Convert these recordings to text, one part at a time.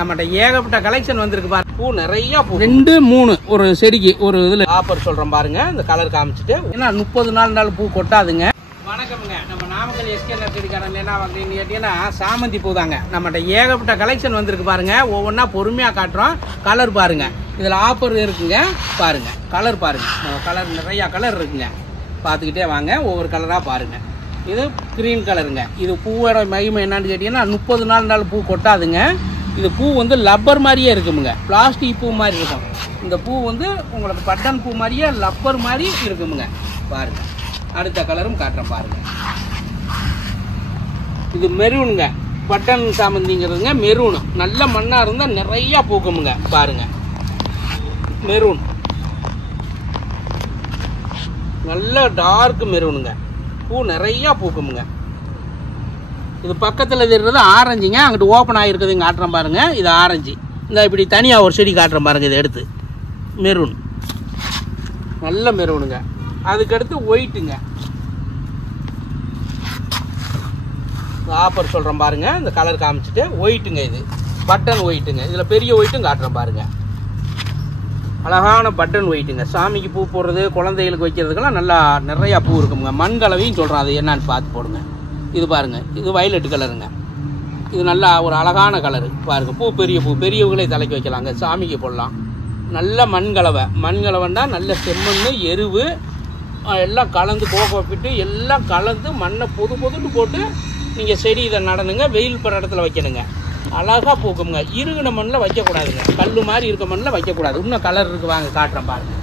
நம்மட்ட ஏகப்பட்ட கலெக்ஷன் வந்திருக்கு பாருங்க. பூ நிறைய பூ 2 3 ஒரு செடிக்கு ஒரு இதுல ஆஃபர் சொல்றேன் பாருங்க. இந்த கலர் காமிச்சிட்டு ஏன்னா 30 நாள் பூ கொட்டாதுங்க. வணக்கம்ங்க. நம்ம நாமக்கல் எஸ்கே நர்சரிக்காரன் என்ன வாங்குறீங்கன்னு கேட்டீங்கன்னா சாமந்தி பூ தாங்க. நம்மட்ட ஏகப்பட்ட கலெக்ஷன் வந்திருக்கு பாருங்க. ஒவ்வொன்றா பொறுமையா காட்டுறோம். கலர் பாருங்க. இதுல ஆஃபர் இருக்குங்க பாருங்க. கலர் பாருங்க. கலர் நிறைய கலர் இருக்குங்க. பார்த்துக்கிட்டே வாங்க. ஒவ்வொரு கலரா பாருங்க. இது கிரீன் கலருங்க. இது பூவோட மகிமை என்னன்னு கேட்டீங்கன்னா 30 நாள் பூ கொட்டாதுங்க. இது பூ வந்து லப்பர் மாதிரியே இருக்குமுங்க. பிளாஸ்டிக் பூ மாதிரி இருக்கும். இந்த பூ வந்து உங்களுக்கு பட்டன் பூ மாதிரியே லப்பர் மாதிரி இருக்குமுங்க. பாருங்க. அடுத்த கலரும் காட்டுறேன் பாருங்க. இது மெரூனுங்க. Button சாமந்திங்கிறதுங்க maroon. நல்ல மண்ணா இருந்தா நிறைய பூக்குமுங்க. பாருங்க. மெரூன் நல்ல டார்க் மெரூனுங்க. பூ நிறைய பூக்குமுங்க. இது பக்கத்தில் தெரிகிறது ஆரஞ்சுங்க. அங்கிட்டு ஓப்பன் ஆகிருக்குது இங்கே காட்டுறேன் பாருங்க. இது ஆரஞ்சு. இந்த இப்படி தனியாக ஒரு செடி காட்டுறேன் பாருங்க. இதை எடுத்து மெரூன் நல்ல மெரூனுங்க. அதுக்கடுத்து ஒயிட்டுங்க. ஆஃபர் சொல்கிறேன் பாருங்க. இந்த கலர் காமிச்சிட்டு ஒயிட்டுங்க. இது பட்டன் ஒயிட்டுங்க. இதில் பெரிய ஒயிட்டும் காட்டுறேன் பாருங்க. அழகான பட்டன் ஒயிட்டுங்க. சாமிக்கு பூ போடுறது குழந்தைகளுக்கு வைக்கிறதுக்கெல்லாம் நல்லா நிறையா பூ இருக்குங்க. மண் கலவையும் சொல்கிறேன். அது என்னன்னு பார்த்து போடுங்க. இது பாருங்க. இது வயலட் கலருங்க. இது நல்லா ஒரு அழகான கலரு பாருங்க. பூ பெரிய பூ பெரியவங்களே தலைக்கு வைக்கலாங்க. சாமிக்கு போடலாம். நல்ல மண்கலவை. மண்கலவைன்னா நல்ல செம்மண் எருவு எல்லாம் கலந்து கோகோப்பிட்டு எல்லாம் கலந்து மண்ணை பொதுன்னு போட்டு நீங்கள் செடி இதை நடணுங்க. வெயில் படுற இடத்துல வைக்கணுங்க. அழகாக பூக்குங்க. இருகின மண்ணில் வைக்கக்கூடாதுங்க. கல் மாதிரி இருக்க மண்ணில் வைக்கக்கூடாது. இன்னும் கலர் இருக்கு வாங்க காட்டுறேன் பாருங்க.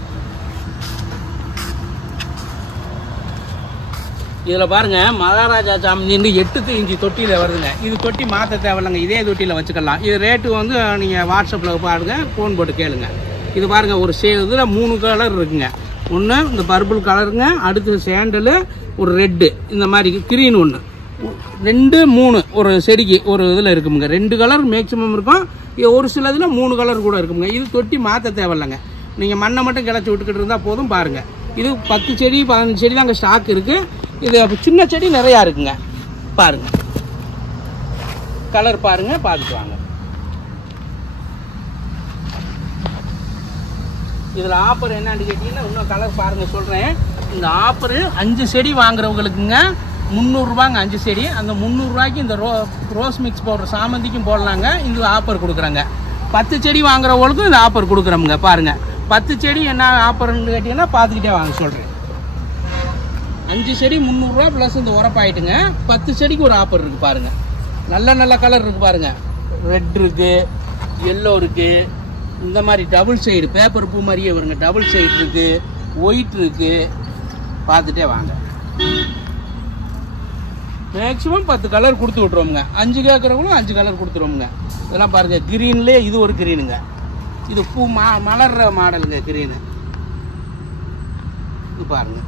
இதில் பாருங்க மகாராஜா சாமந்தி 8 இன்ச்சு தொட்டியில் வருதுங்க. இது தொட்டி மாற்ற தேவையில்லைங்க. இதே தொட்டியில் வச்சுக்கலாம். இது ரேட்டு வந்து நீங்கள் வாட்ஸ்அப்பில் பாருங்க. ஃபோன் போட்டு கேளுங்க. இது பாருங்க ஒரு இதில் 3 கலர் இருக்குங்க. ஒன்று இந்த பர்பிள் கலருங்க. அடுத்து சேண்டலு ஒரு ரெட்டு இந்த மாதிரி கிரீன் ஒன்று 2 3 ஒரு செடிக்கு ஒரு இதில் இருக்குமுங்க. 2 கலர் மேக்சிமம் இருக்கும். ஒரு சில இதில் 3 கலர் கூட இருக்குமுங்க. இது தொட்டி மாற்ற தேவையில்லைங்க. நீங்கள் மண்ணை மட்டும் கிளச்சி விட்டுக்கிட்டு இருந்தால் போதும். பாருங்கள். இது 10 செடி 15 செடி தான் அங்கே ஸ்டாக் இருக்குது. இது சின்ன செடி நிறையா இருக்குங்க. பாருங்க. கலர் பாருங்க. பார்த்துட்டு வாங்க. இதில் ஆஃபர் என்னன்னு கேட்டீங்கன்னா இன்னும் கலர் பாருங்க சொல்கிறேன். இந்த ஆஃபரு 5 செடி வாங்குறவங்களுக்குங்க 300 ரூபாங்க. 5 செடி. அந்த 300 ரூபாய்க்கு இந்த ரோஸ் மிக்ஸ் பவுடர் சாமந்திக்கும் போடலாங்க. இந்த ஆஃபர் கொடுக்குறாங்க. 10 செடி வாங்குறவங்களுக்கும் இந்த ஆஃபர் கொடுக்குறோமுங்க. பாருங்க. 10 செடி என்ன ஆஃபர்னு கேட்டீங்கன்னா பார்த்துக்கிட்டே வாங்க சொல்கிறேன். 5 செடி 300 ரூபா ப்ளஸ் இந்த உரப்பாயிட்டுங்க. 10 செடிக்கு ஒரு ஆஃபர் இருக்குது பாருங்கள். நல்ல கலர் இருக்குது பாருங்கள். ரெட் இருக்குது, எல்லோ இருக்குது, இந்த மாதிரி டபுள் சைடு பேப்பர் பூ மாதிரியே வருங்க. டபுள் சைடு இருக்குது, ஒயிட் இருக்குது. பார்த்துட்டே வாங்க. மேக்ஸிமம் 10 கலர் கொடுத்து விட்ருவோமுங்க. 5 கேட்குறவங்களும் 5 கலர் கொடுத்துருவோமுங்க. இதெல்லாம் பாருங்கள். கிரீன்லேயே இது ஒரு கிரீனுங்க. இது பூ மலர்ற மாடலுங்க கிரீனு. இது பாருங்கள்.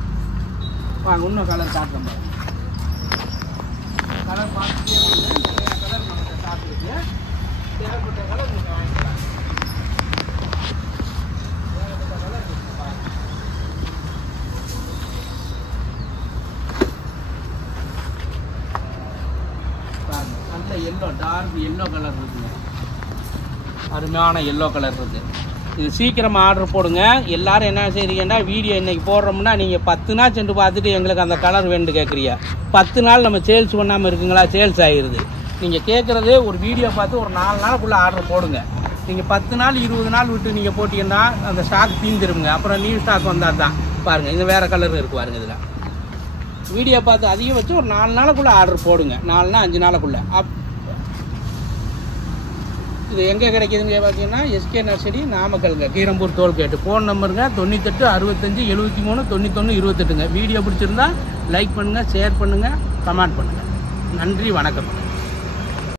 வாங்க இன்னும் கலர் காட்டுறோம் பாருங்க. கலர் பார்த்துட்டே வாங்க. நிறையா கலர் நம்மகிட்ட சாப்பிட்டுருக்கு. தேவைப்பட்ட கலர் நீங்கள் வாங்கிக்கலாம். தேவைப்பட்ட கலர் பாருங்க. நல்ல எல்லோ டார்க் எல்லோ கலர் இருக்குங்க. அருமையான எல்லோ கலர் இருக்குது. இது சீக்கிரமாக ஆர்டர் போடுங்க. எல்லோரும் என்ன செய்றீங்கன்னா வீடியோ இன்றைக்கி போடுறோம்னா நீங்கள் 10 நாள் சென்று பார்த்துட்டு எங்களுக்கு அந்த கலர் வேண்டு கேட்குறீங்க. 10 நாள் நம்ம சேல்ஸ் பண்ணாமல் இருக்குங்களா? சேல்ஸ் ஆகிடுது. நீங்கள் கேட்குறது ஒரு வீடியோ பார்த்து ஒரு 4 நாளுக்குள்ளே ஆர்டர் போடுங்க. நீங்கள் 10 நாள் 20 நாள் விட்டு நீங்கள் போட்டிங்கன்னா அந்த ஸ்டாக் தீர்ந்துருங்க. அப்புறம் நியூ ஸ்டாக் வந்தால் தான் பாருங்கள். இது வேறு கலர் இருக்குது பாருங்கள். இதில் வீடியோ பார்த்து அதிகம் வச்சு ஒரு 4 நாளுக்குள்ளே ஆர்டர் போடுங்க. 4 5 நாளுக்குள்ளே. இது எங்கே கிடைக்கிதுங்க பார்த்தீங்கன்னா எஸ்கே நர்சரி நாமக்கல்ங்க. கீரம்பூர் டோல்கேட்டு. ஃபோன் நம்பருங்க 98 65 73 91 28ங்க. வீடியோ பிடிச்சிருந்தா லைக் பண்ணுங்கள், ஷேர் பண்ணுங்கள், கமெண்ட் பண்ணுங்கள். நன்றி, வணக்கம்.